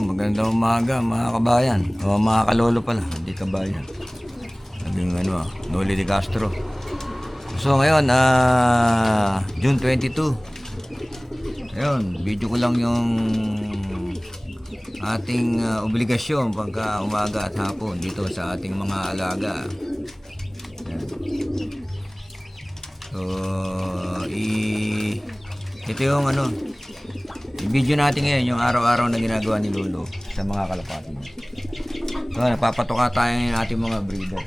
Magandang umaga mga kabayan. O mga kalolo pala, hindi kabayan. Naging Noli de Castro. So ngayon, June 22. Ngayon, video ko lang yung ating obligasyon pagka umaga at hapon dito sa ating mga alaga. Ayan. So, ito yung i-video natin ngayon yung araw-araw na ginagawa ni Lolo sa mga kalapati niya. So, napapatoka tayo ng ating mga breeder.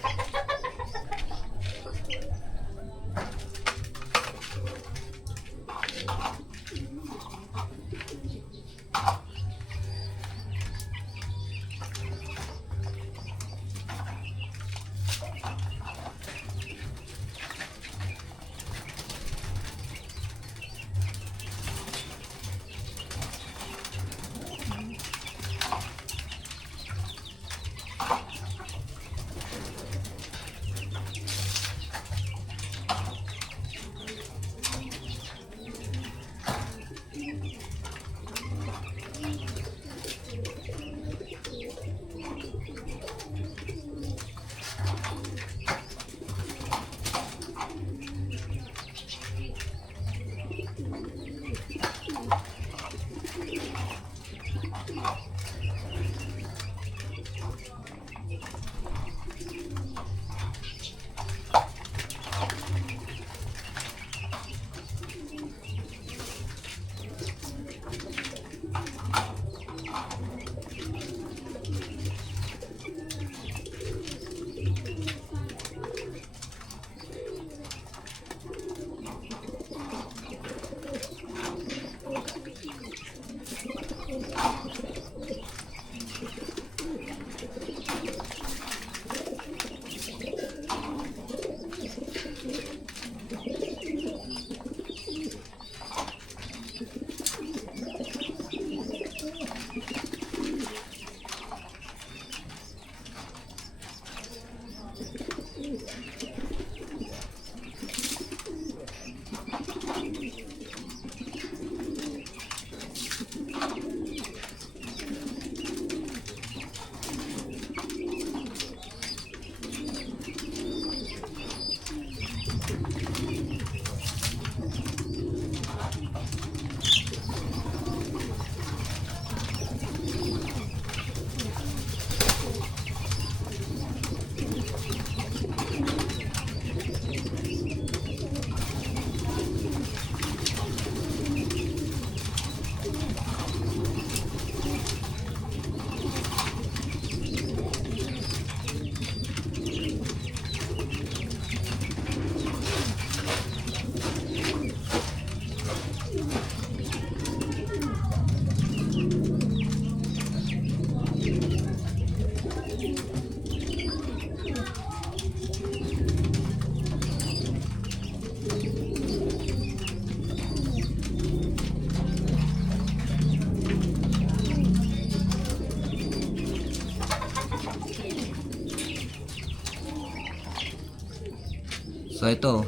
So ito,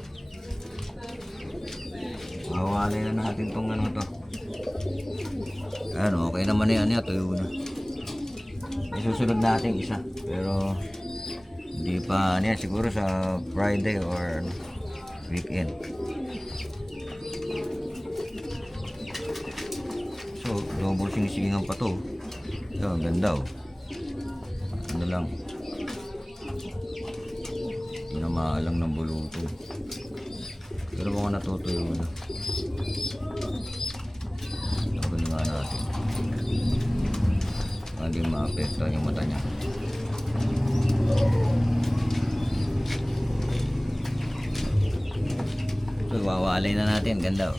mawalay na natin tong to. Okay naman na yan, tuyo na. Isusunod natin isa, pero hindi pa siguro sa Friday or weekend. So, double sing-singan pa to. Yan, ganda lang. Maalang ng buluto. Pero mga natutuyo na. Laban nga natin. Hindi maapekta yung mata niya. So, wawalay na natin. Ganda.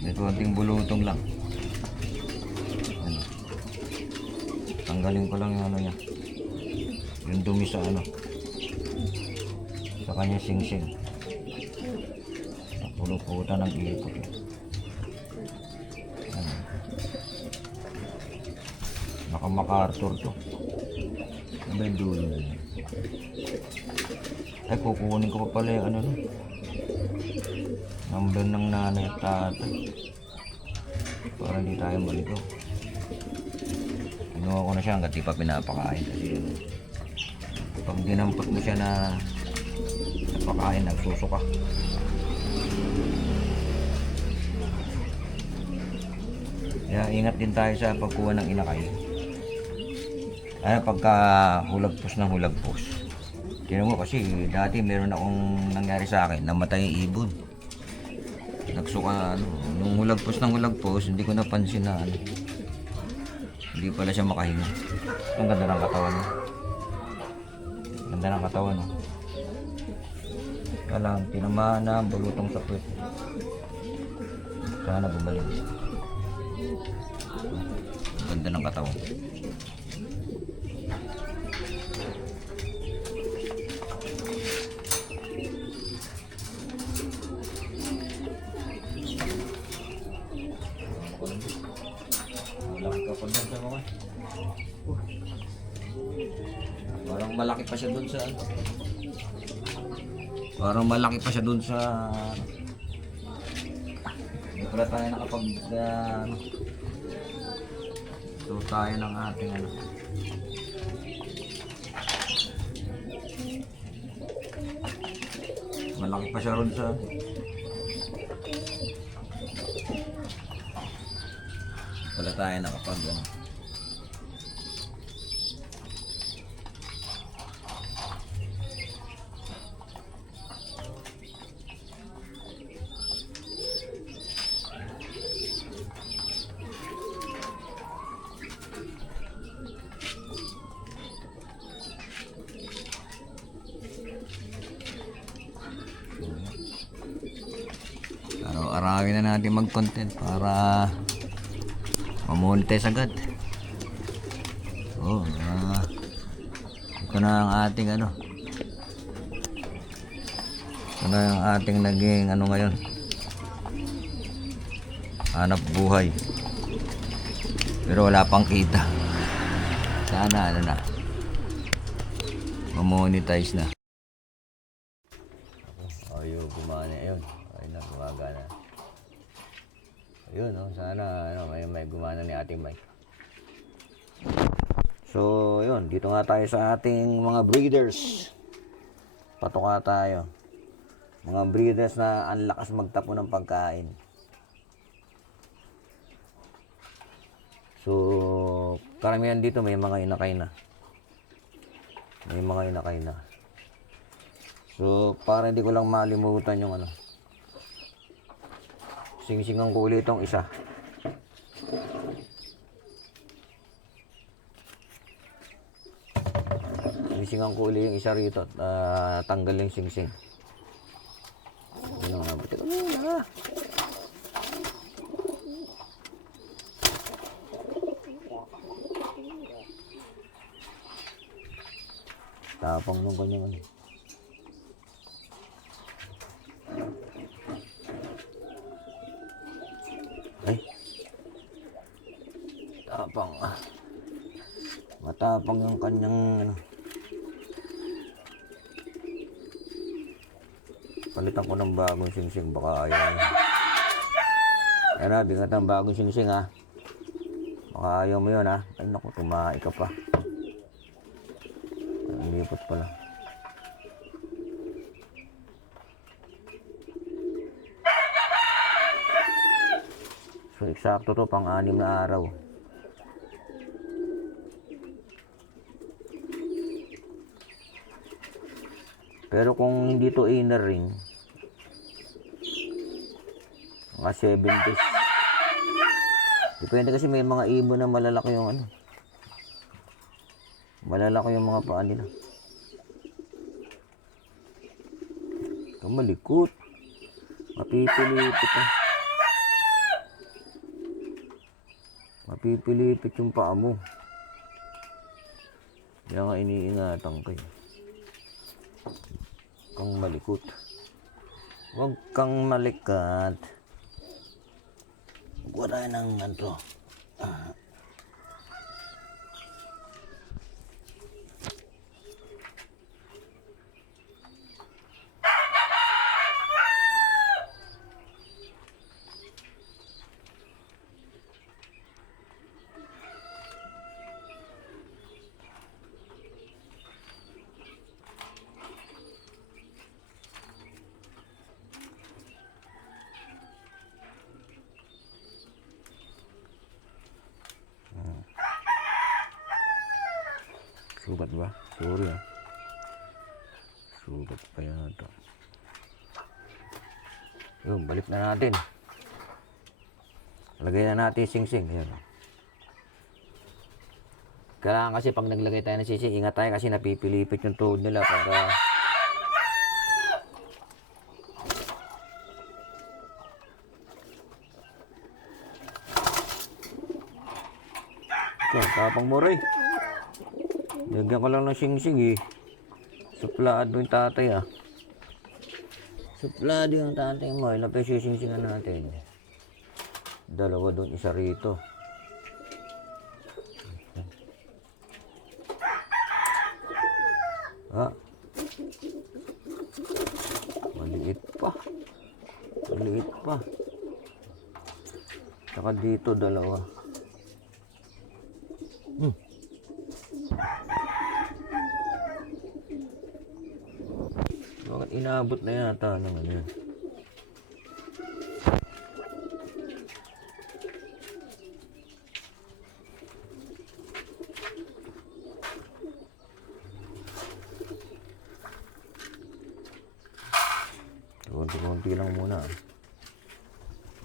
May konting bulutong lang. Tanggalin ko lang yung niya. Yung dumi sa sa kanya sing-sing. Napuluputan ng ipot. Baka maka-Arthur to. Ano ba yung dulo na yan? Ay, kukunin ko pa pala yung number ng nanay at tatay para hindi tayo maligaw. Kinuha ko na siya hanggat di pa pinapakain kasi pag dinampot mo siya na napakain, nagsusuka. Kaya ingat din tayo sa pagkuha ng inakay. Ay, pagka hulagpos ng hulagpos. Tingnan mo kasi dati meron akong nangyari sa akin, namatay yung ibon. Nagsuka, nung hulagpos ng hulagpos, hindi ko napansin na hindi pala siya makahinga. Ang ganda ng katawan niya. Ganda ng katawan, no? Kaya lang, tinamaan na ang bulutong sa puwet. Sana bumalik. Ganda ng katawan. Parang malaki pa siya dun sa hindi pala tayo nakapag so tayo ng ating malaki pa siya ron sa pala tayo nakapag araw-arawin na natin mag-content para mamonetize agad. Ito na ang ating ito na ang ating naging ngayon, hanap buhay, pero wala pang kita. Sana na mamonetize na. Ayun, gumana yun. Ayun na, gumagana. Ayun, sana may gumana ni ating mic. So, yun, dito nga tayo sa ating mga breeders. Patuka tayo. Mga breeders na ang lakas magtapo ng pagkain. So, karamihan dito may mga inakay na. So, para hindi ko lang malimutan yung sing-singang kulay itong isa. Sing-singang kulay yung isa rito at tanggal yung sing-sing. Ano nga, buti ko muna. Tapang nung kanyang ay, tapang matapang yung kanyang palitan ko ng bagong singsing, baka ayaw niya. Yan na, bingat ng bagong singsing baka ayaw mo yun ay naku, tumahay ka pa. Ang lipot pala. So, eksakto to, pang-6 na araw. Pero kung hindi to inner ring, mga 7 days. Depende kasi may mga ibon na malalaki yung malalaki yung mga paa nila. Ito malikot. Mapipilipit Mapipilipit yung paa mo. Kaya nga iniingatan kayo. Huwag kang malikot. Huwag kang malikat. Wala nang Sugat ba? Sorry ah. Sugat pa yata. Yun, balik na natin. Lagay na natin sing-sing. Ayan. Kailangan kasi pag naglagay tayo ng sing-sing, ingat tayo kasi napipilipit yung tuhod nila para so, tapang mo rin. Lagyan ko lang ng sing-sing eh. Suplado yung tatay ah. Suplado yung tatay mo. Ilang peso yung sing-singan natin. Dalawa doon, isa rito. Ah. Maliit pa. Maliit pa. Saka dito dalawa. Bakit inaabot na yata ng ano yan? Kunti-kunti lang muna.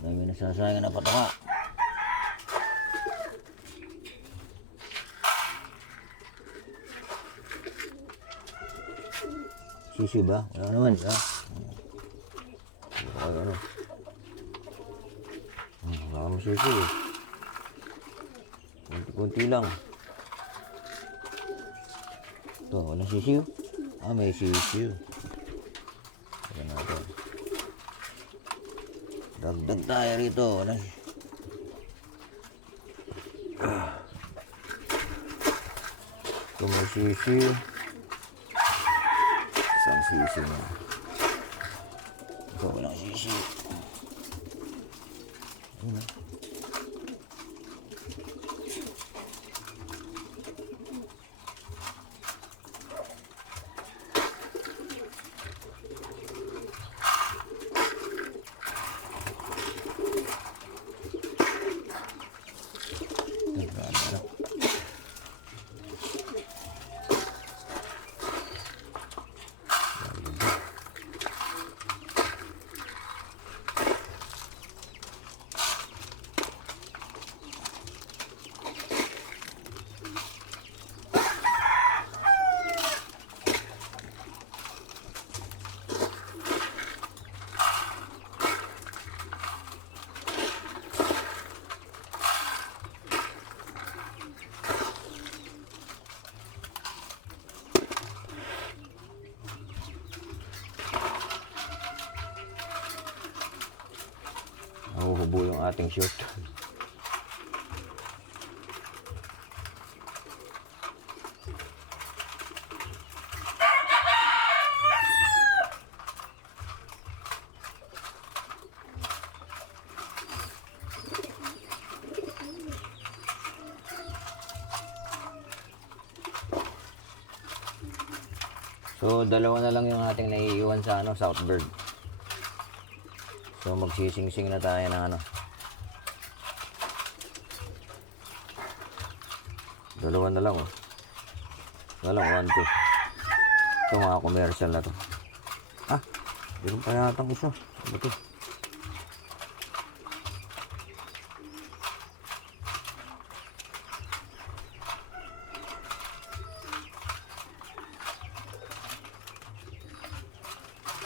Dami nasasayang na patoka. Sisi ba? Wala naman siya. Ano? Wala kang sisi eh. Kunti-kunti lang. Ito, walang sisi. Ah, may sisi. Ayan natin. Dagdag tayo rito. Ito may sisi. Isang sisi na. Ito walang sisi. Ayan na. Nahuhubo yung ating shoot. So, dalawa na lang yung ating naiiwan sa Southbird. So, magsising-sing na tayo ng dalawa na lang oh. Dalawa, 1, 2. Ito mga commercial na to. Ah, meron pa yatang isa. Ano to?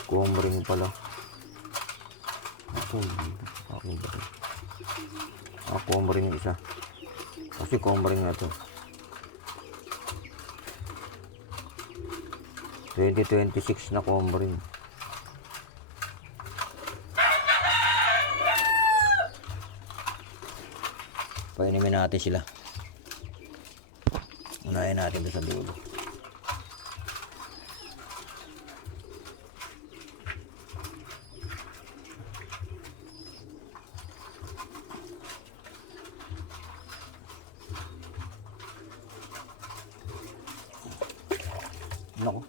Comring pala. Comring yung isa. Kasi comring na to. 2026 na comring. Painimin natin sila. Unahin natin doon sa dulo. Nako.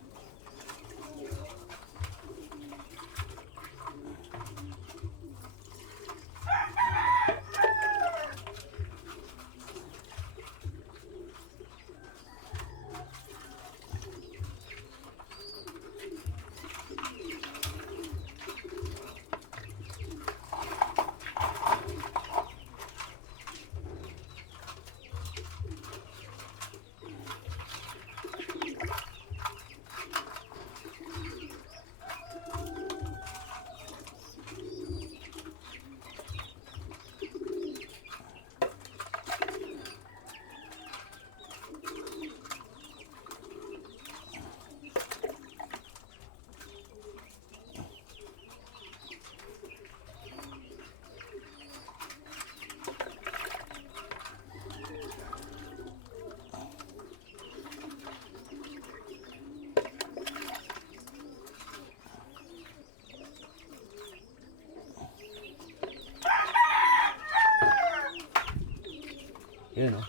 Yun oh.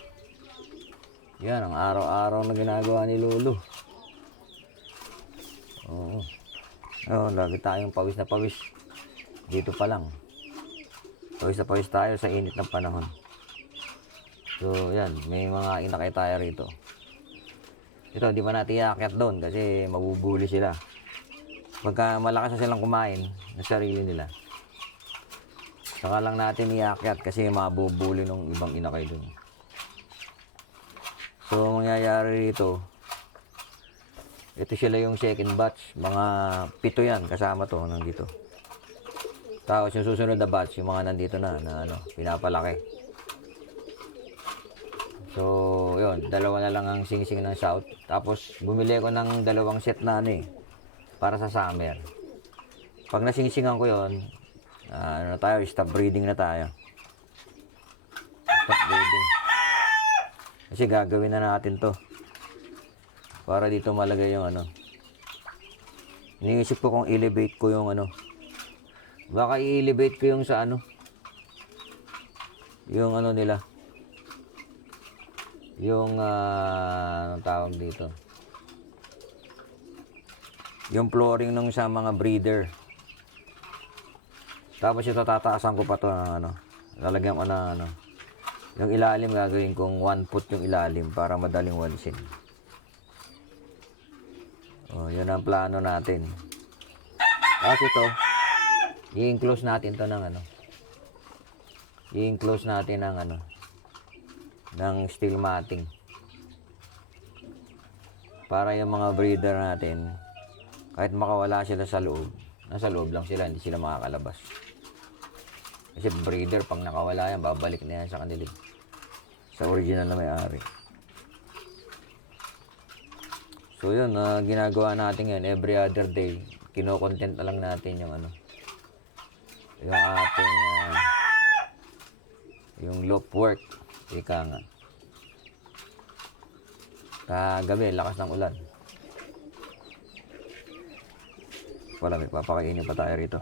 Yan ang araw-araw na ginagawa ni Lolo. Oo. Oh, lagi tayong pawis na pawis. Dito pa lang. Pawis na pawis tayo sa init ng panahon. So, yan. May mga inakay tayo rito. Ito, di ba natin iakyat doon kasi mabubuli sila. Pagka malakas na silang kumain ng sarili nila, saka lang natin iakyat kasi mabubuli ng ibang inakay doon. So, mangyayari rito, ito sila yung second batch. Mga 7 yan, kasama to, nandito. Tapos yung susunod na batch, yung mga nandito na pinapalaki. So, yun, dalawa na lang ang singsing ng south. Tapos, bumili ko ng 2 set na para sa summer. Pag nasingsingan ko yun, tayo, stop breeding na tayo. Stop breeding. Kasi gagawin na natin to. Para dito malagay yung iniisip ko kung elevate ko yung baka i-elevate ko yung sa yung nila. Yung anong tawag dito? Yung flooring ng sa mga breeder. Tapos ito tataasan ko pa to ng lalagyan ko na yung ilalim gagawin kong 1 foot yung ilalim para madaling walisin. Oh, yun ang plano natin. Tapos ito, i-enclose natin to ng i-enclose natin ng ng steel matting. Para yung mga breeder natin, kahit makawala sila sa loob, nasa loob lang sila, hindi sila makakalabas. Kasi breeder, pag nakawala yan, babalik na yan sa kanila. Sa original na may-ari. So yun, ginagawa natin yan every other day. Kino-content na lang natin yung yung ating yung loop work. Ika nga. Kagabi, lakas ng ulan. Wala, may papakainin pa tayo rito.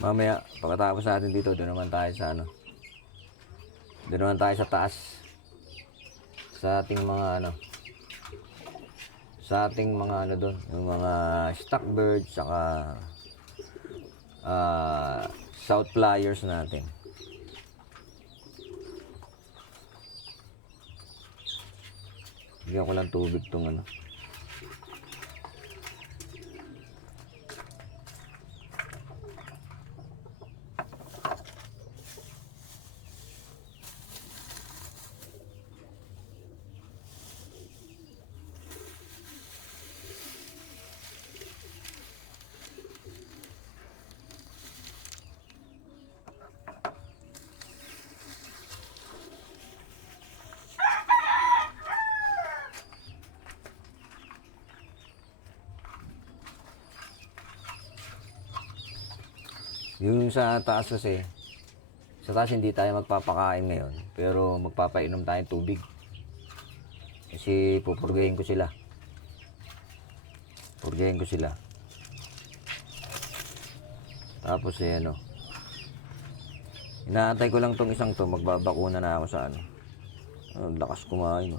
Mamaya, pagkatapos natin dito, doon naman tayo sa doon naman tayo sa taas. Sa ating mga sa ating mga doon, yung mga stock birds, saka south flyers natin. Bigyan ko lang tubig tong yung sa taas kasi, Sa taas hindi tayo magpapakain ngayon, pero magpapainom tayong tubig. Kasi pupurgahin ko sila. Purgahin ko sila. Tapos ano. Inaantay ko lang tong isang to, magbabakuna na ako sa ano. Lakas kumain. No?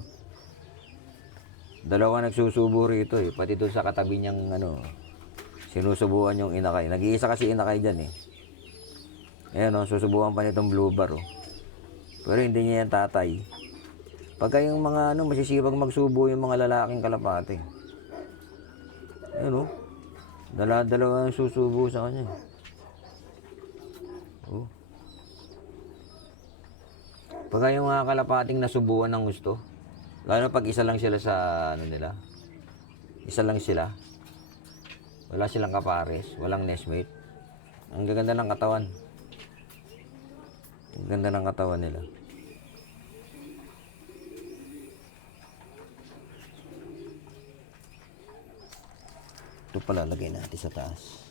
Dalawa nagsusubo rito eh, pati doon sa katabi niyang ano, sinusubuan yung inakay. Nag-iisa kasi inakay dyan eh. Ayan o, susubukan pa nitong blue bar o. Pero hindi niya yan tatay. Pagka yung mga ano, masisibag magsubo yung mga lalaking kalapate. Ayan o. Dala-dalawa ang susubo sa kanya. O. Pagka yung mga kalapating nasubuan ng gusto, lalo pag isa lang sila sa ano nila. Isa lang sila. Wala silang kapares, walang nestmate. Ang gaganda ng katawan. Ang ganda ng katawan nila. Ito pala, lagay natin sa taas.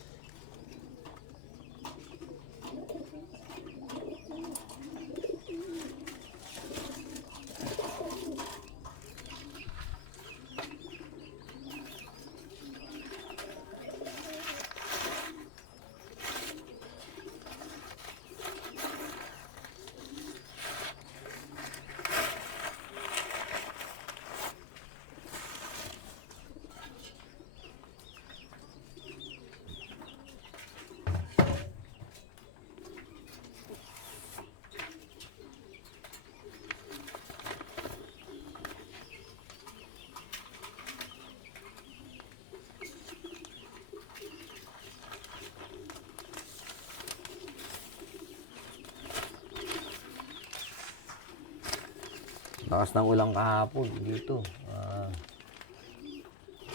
Lakas ng ulang kahapon dito.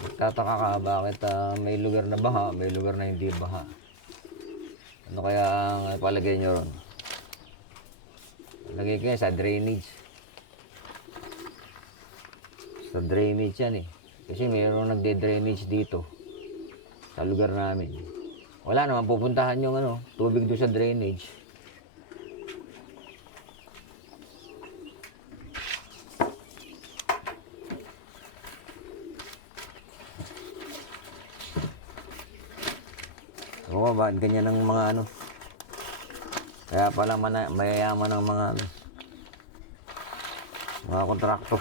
Nagtataka ka bakit may lugar na baha, may lugar na hindi baha. Ano kaya ang palagay nyo ron? Lagay ko yan sa drainage. Sa drainage yan eh. Kasi mayroong nagde-drainage dito. Sa lugar namin. Wala naman pupuntahan yung ano, tubig doon sa drainage. Oo, bakit ganyan ng mga ano? Kaya pala mayayaman ng mga ano, mga kontraktor.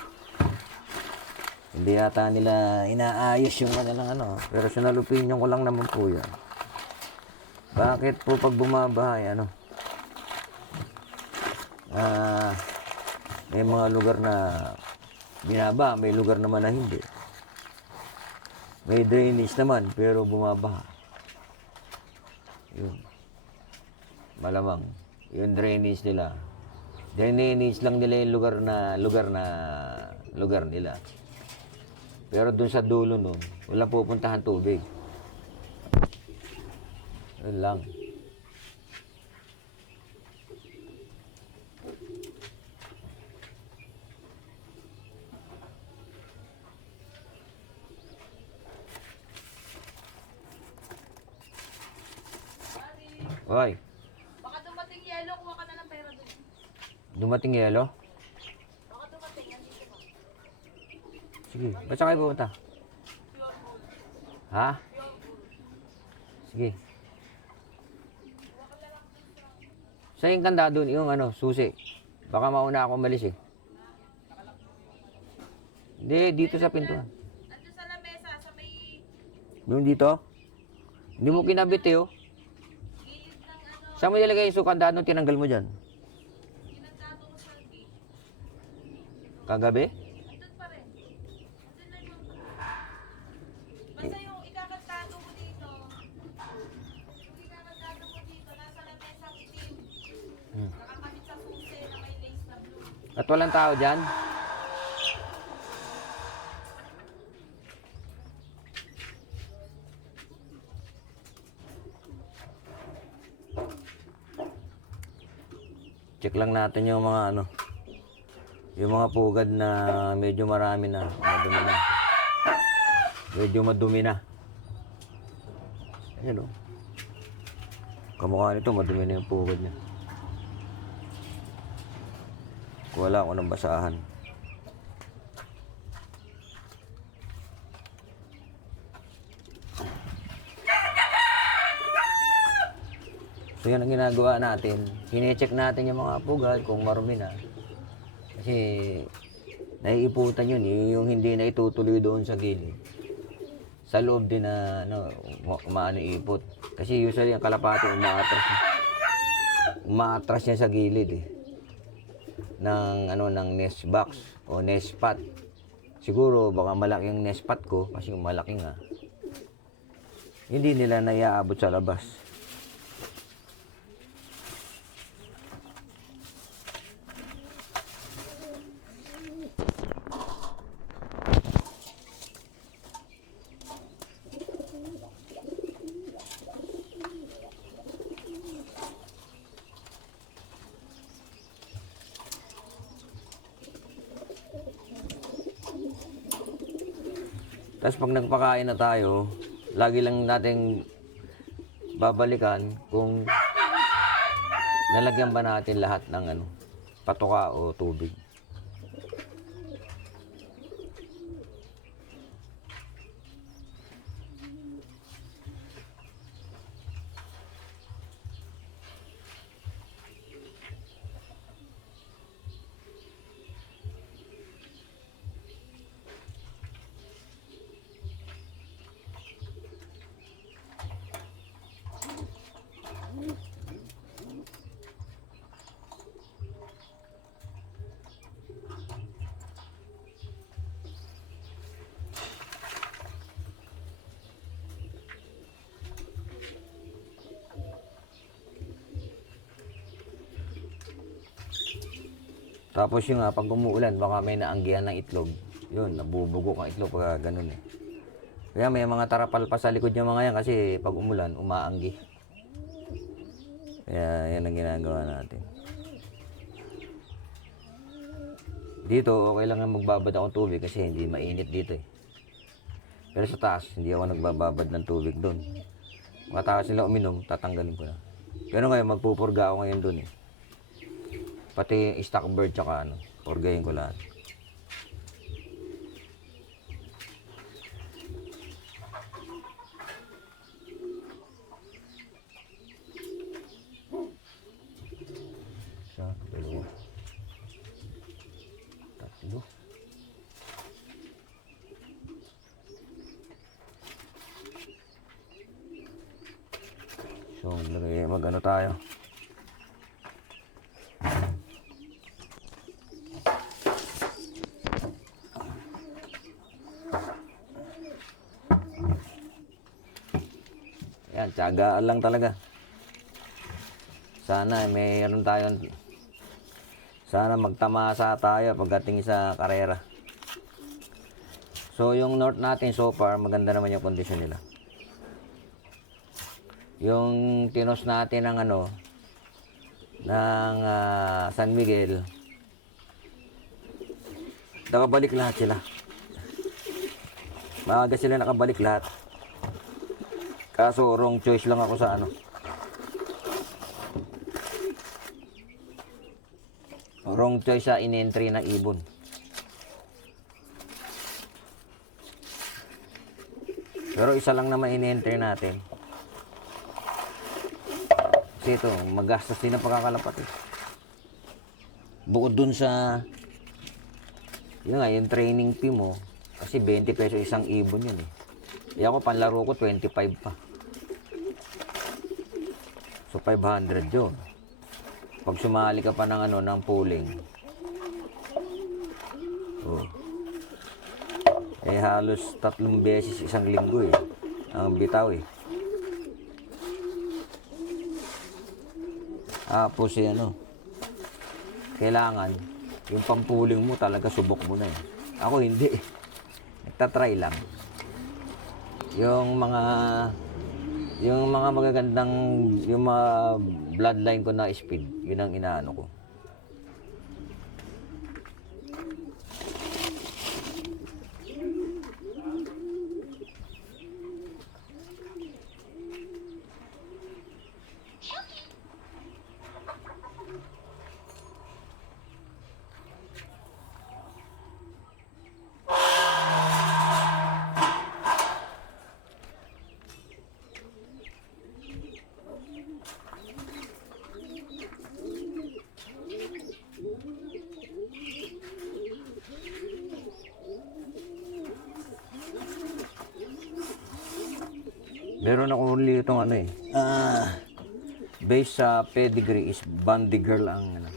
Hindi yata nila inaayos yung kanilang ano. Personal opinion ko lang naman po yan. Bakit po pag bumabahay, ano? May mga lugar na binaba, may lugar naman na hindi. May drainage naman, pero bumabaha. Yun. Malamang. Yung drainage nila. Drainage lang nila yung lugar nila. Pero dun sa dulo nun, walang pupuntahan tubig. Yun lang. Hoy. Baka dumating yelo, kuha ka na ng pera doon. Dumating yelo? Baka dumating, nandito ka. Sige, ba't saan kayo pupunta? Ha? Sige. Saan yung kanda doon? Yung ano, susi. Baka mauna ako umalis eh. Hindi, dito sa pintuan. Nandito sa lamesa, sa may Doon dito? Hindi mo kinabit eh oh. gilid ng ano, Saan mo nilagay yung sukanda nung tinanggal mo dyan? ginagdato ko sa gate. Kagabi? Andun pa rin. Andun lang yung... Basta yung ikakagdato mo dito, nasa lamesang itim. Nakakabit sa susi na may lace na blue. At walang tao dyan? Check lang natin yung mga ano, yung mga pugad na medyo marami na, madumi na. Medyo madumi na. Ayan o. Kamukha nito, madumi na yung pugad niya. Wala ako ng basahan. So yan ang ginagawa natin. Hine-check natin yung mga pugad kung marumi na. Kasi naiiputan yun, yung hindi na itutuloy doon sa gilid. Sa loob din na umaano ipot. Kasi usually ang kalapati umaatras niya sa gilid eh. Ng nest box o nest pot. Siguro baka malaki yung nest pot ko kasi yung malaki nga. Hindi nila naiaabot sa labas. Tapos pag nagpakain na tayo, lagi lang nating babalikan kung nalagyan ba natin lahat ng patuka o tubig. Tapos yung pag umuulan, baka may naanggihan ng itlog. Yun, nabubugok ang itlog pag ganun eh. Kaya may mga tarapal pa sa likod yung mga yan kasi pag umulan, umaanggi. Kaya yan ang ginagawa natin. Dito, okay lang yung magbabad akong tubig kasi hindi mainit dito eh. Pero sa taas, hindi ako nagbababad ng tubig doon. Mataas sila uminom, tatanggalin ko na. Pero ngayon, magpupurga ako ngayon doon eh. Pati stock bird tsaka purgayin ko lahat. Isa, dalawa, tatlo. So, mag-ano tayo. Yan, tiyagaan lang talaga. Sana sana magtamasa tayo pagdating sa karera. So yung north natin so far, maganda naman yung kondisyon nila. Yung tinos natin ng San Miguel, nakabalik lahat sila. Maaga sila nakabalik lahat. Kaso wrong choice lang ako sa wrong choice sa in-entry ng ibon. Pero isa lang naman in-entry natin. Kasi ito, magastos din ang pagkakalapat eh. Bukod dun sa yung training fee mo, kasi 20 peso isang ibon yun eh. Ako panlaro ko 25 pa. So 500 yun. Pag sumali ka pa ng pooling. Oh. Eh halos 3 beses isang linggo eh. Ang bitaw eh. Tapos kailangan yung pampuling mo talaga subok mo na eh. Ako hindi. Nagtatry lang. Yung mga magagandang, yung mga bloodline ko na speed, yun ang inaano ko. Meron ako huli itong ano eh. Based sa pedigree is Bundy Girl ang ano.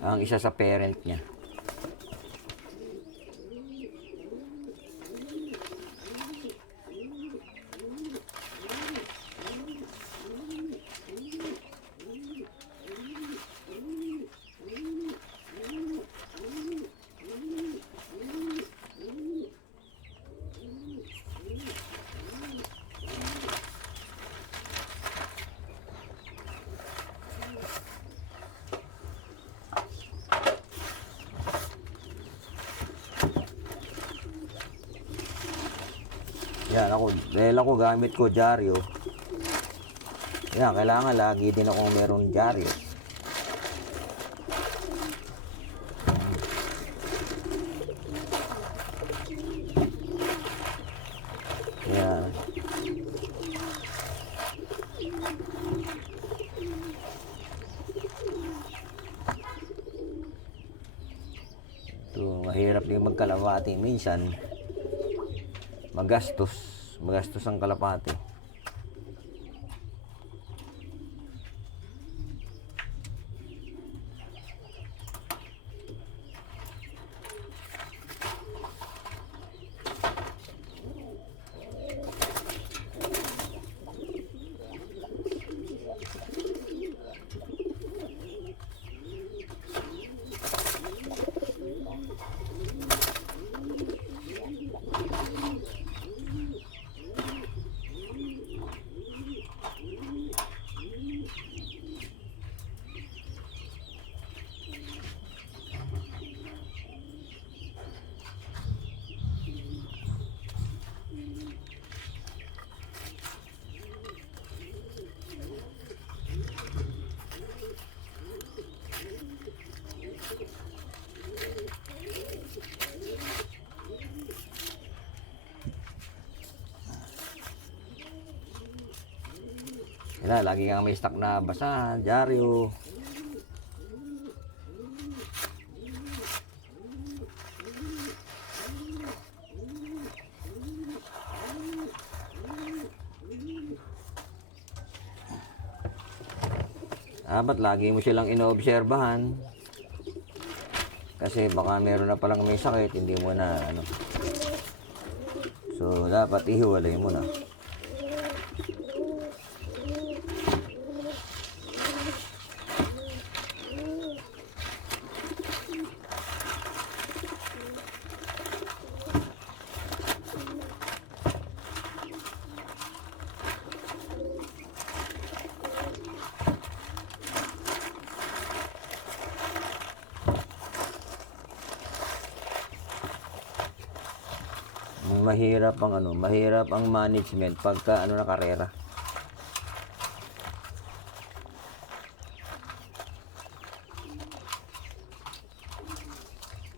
Ang isa sa parent niya. Yan ako, dahil ako gamit ko dyaryo. Yan, kailangan lagi din akong meron dyaryo. Yan. Ito, mahirap din magkalapati minsan. Magastos ang kalapati. Yan, lagi kang may stock na basahan, dyaryo. Dapat lagi mo silang inoobserbahan. Kasi baka meron na palang may sakit, hindi mo na ano. So, dapat ihiwalay mo na. Mahirap ang management pagka na karera.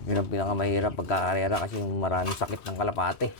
Yun ang pinakamahirap pagka karera kasi maraming sakit ng kalapate.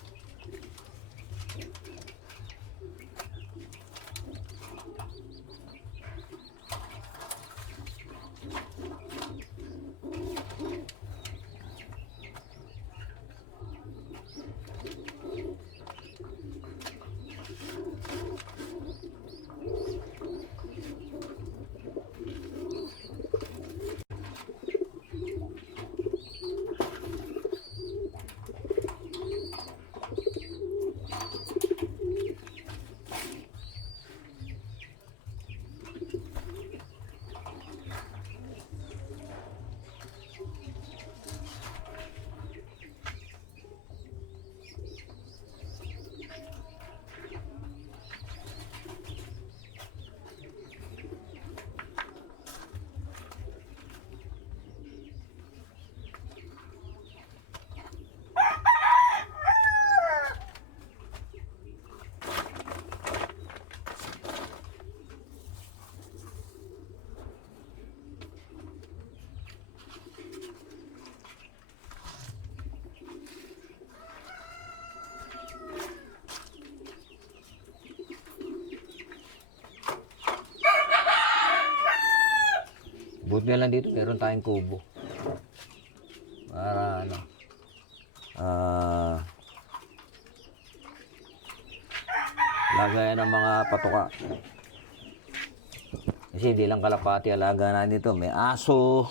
Buti na lang dito, meron tayong kubo. Para ano, lagayan ng mga patuka. Kasi hindi lang kalapati alaga na dito. May aso.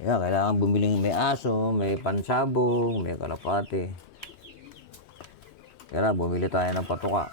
Kailangan bumili may aso, may pansabong, may kalapati. Kailangan bumili tayo ng patuka.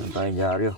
Saan tayo dyaryo?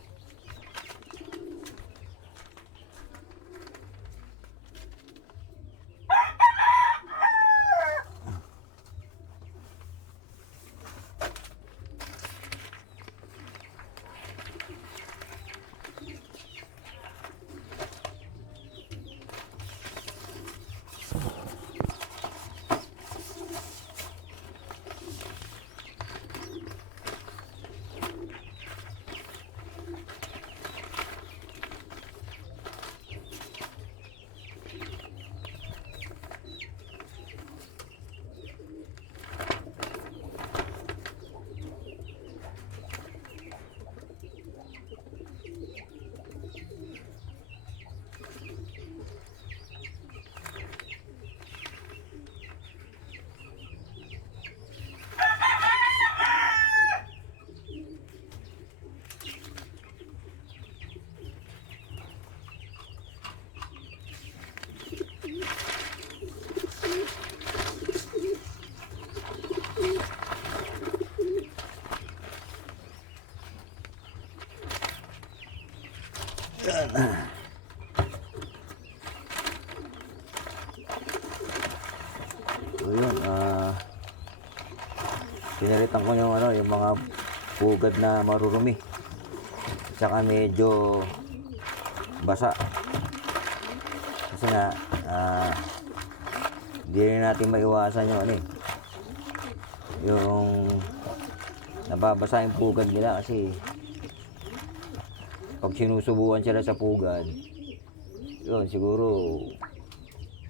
So yun, pinalitan ko yung mga pugad na marurumi. Tsaka medyo basa. Kasi nga, hindi rin natin maiwasan yung nababasa yung pugad nila kasi pag sinusubuan sila sa pugad, yun siguro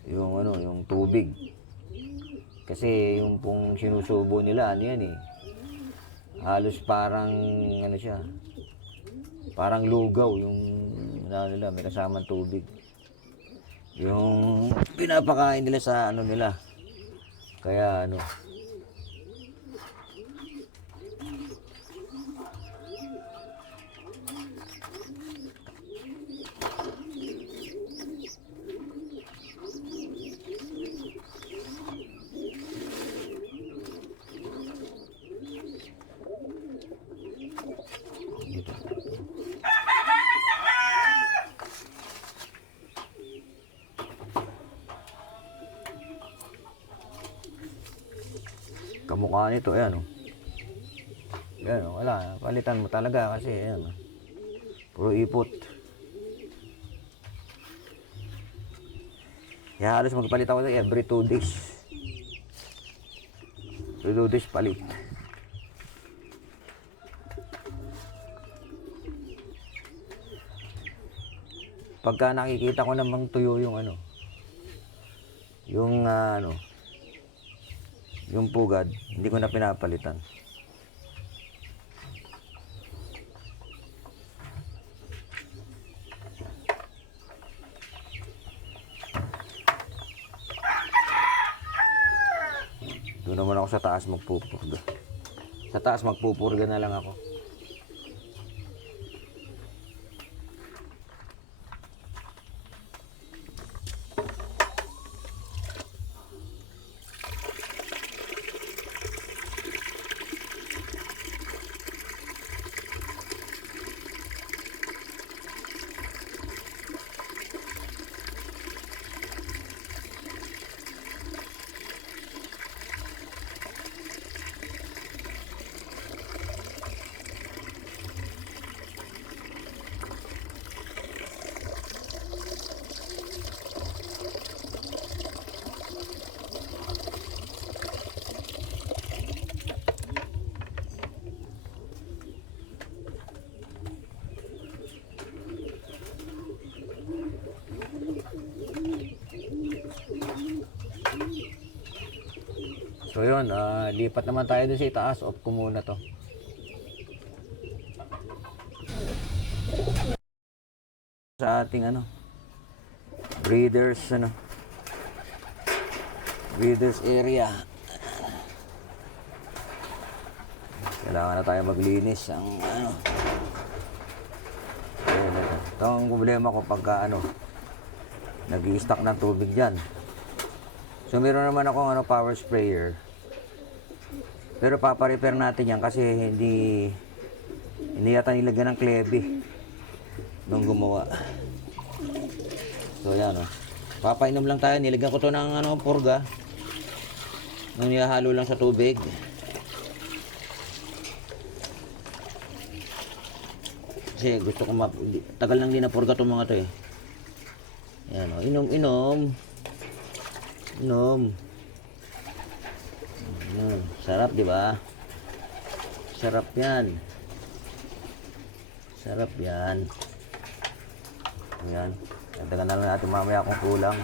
yung tubig. Kasi yung pong sinusubo nila halos parang siya, parang lugaw yung nila, may kasamang tubig. Yung pinapakain nila sa nila. Kaya kamukha nito, ayan wala, palitan mo talaga kasi puro ipot. Kaya halos magpalit ako every 2 days. Every 2 days palit. Pagka nakikita ko namang tuyo Yung ano, yung pugad, hindi ko na pinapalitan. Doon naman ako sa taas magpupurga. Sa taas magpupurga na lang ako. So yun, lipat naman tayo dun sa itaas. Off ko muna to. Sa ating ano, breeders area. Kailangan na tayo maglinis ang ano. Ayun, ito ang problema ko pagka ano, nag-i-stock ng tubig dyan. So meron naman akong power sprayer. Pero papa-repair natin yan kasi hindi yata nilagyan ng klebe nung gumawa. So yan papainom lang tayo. Nilagyan ko to ng purga. Nung nihahalo lang sa tubig. Kasi gusto ko tagal lang din na purga tong mga to eh. Yan inom. Sarap, di ba? Sarap yan. Ayan. Dagdagan na lang natin mamaya kung kulang.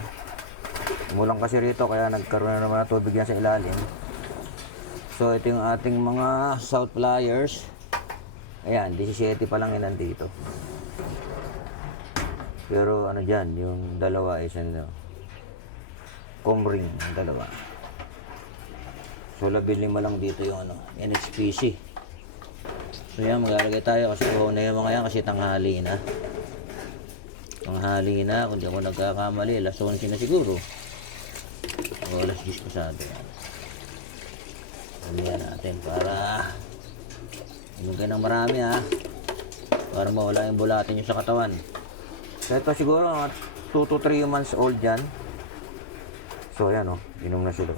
Umulang kasi rito kaya nagkaroon na naman ng tubig yan sa ilalim. So ito yung ating mga south pliers. Ayan, 17 pa lang yan nandito. Pero ano dyan, yung dalawa is comb ring, yung dalawa. So labing 5 lang dito yung NHPC. So yan, maglalagay tayo kasi na yung mga yan kasi tanghali na. Kung di ako nagkakamali, alas 11 na siguro. O alas 10 pasado yan. Lagyan natin para ilagay ng marami para mawala yung bulatin nyo sa katawan. So ito siguro 2 to 3 months old yan. So yan inom na sila.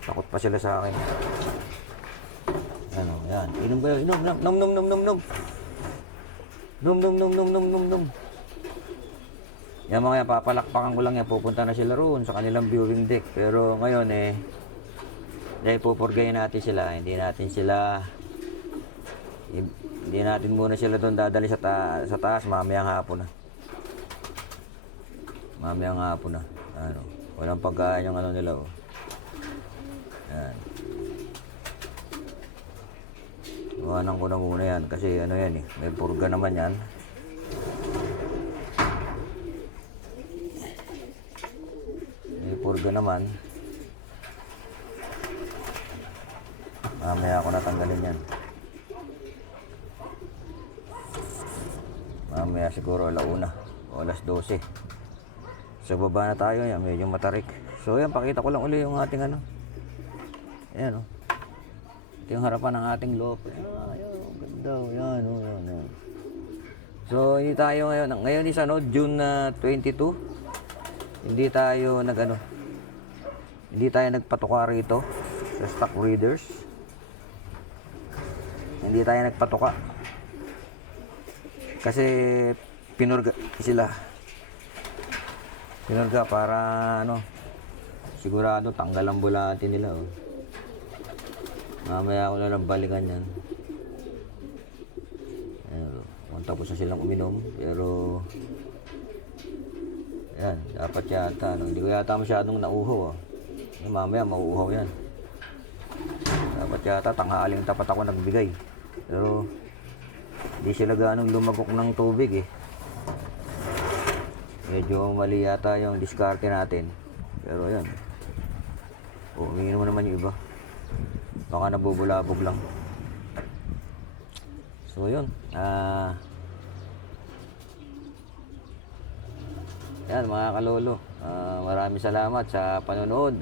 Takot pa sila sa akin. Yan. Inom kayo. Nom. Nom. Yan mga yan, papalakpakan ko lang yan. Pupunta na sila roon sa kanilang viewing deck. Pero ngayon dahil pupurgayin natin sila. Hindi natin muna sila doon dadali sa taas. Mamayang hapon na. Walang pagkain yung nila Yan. Iwanan ko na muna yan kasi yan may purga naman yan. Mamaya ako natanggalin yan. Mamaya siguro alauna o alas 12. So baba na tayo yan, medyo matarik. So yan, pakita ko lang uli yung ating Ayan ito yung harapan ng ating loob. Ayan, ganda. Yan. So hindi tayo ngayon is June 22. Hindi tayo nagpatuka rito sa stock breeders. Hindi tayo nagpatuka kasi pinurga sila. Pinurga para sigurado tanggal ang bulati nila Mamaya ako na lang balikan yan. Tapos na silang uminom. Pero Yan, dapat yata. No? Hindi ko yata masyadong nauho. Mamaya mauuhaw yan. Dapat yata tanghaling tapat ako nagbigay. Pero hindi sila ganong lumagok ng tubig eh. Medyo mali yata yung diskarte natin. Pero yan. Umiinom naman yung iba. Baka nabubulabog lang. So yun. Yan mga kalolo, maraming salamat sa panonood.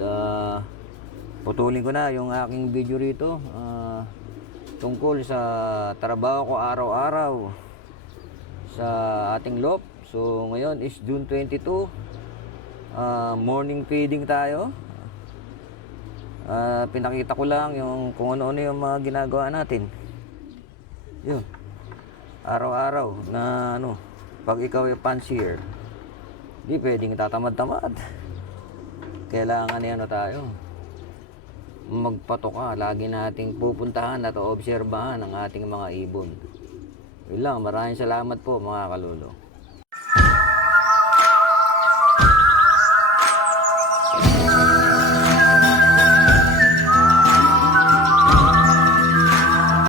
Putulin ko na yung aking video rito tungkol sa trabaho ko araw-araw sa ating loft. So ngayon is June 22, morning feeding tayo. Pinakita ko lang yung kung ano-ano yung mga ginagawa natin. Yun, araw-araw na ano, pag ikaw ay fancier, di pwedeng tatamad-tamad. Kailangan ano tayo, magpatoka. Lagi nating pupuntahan at obserbahan ang ating mga ibon. Yun lang, maraming salamat po mga kalolo.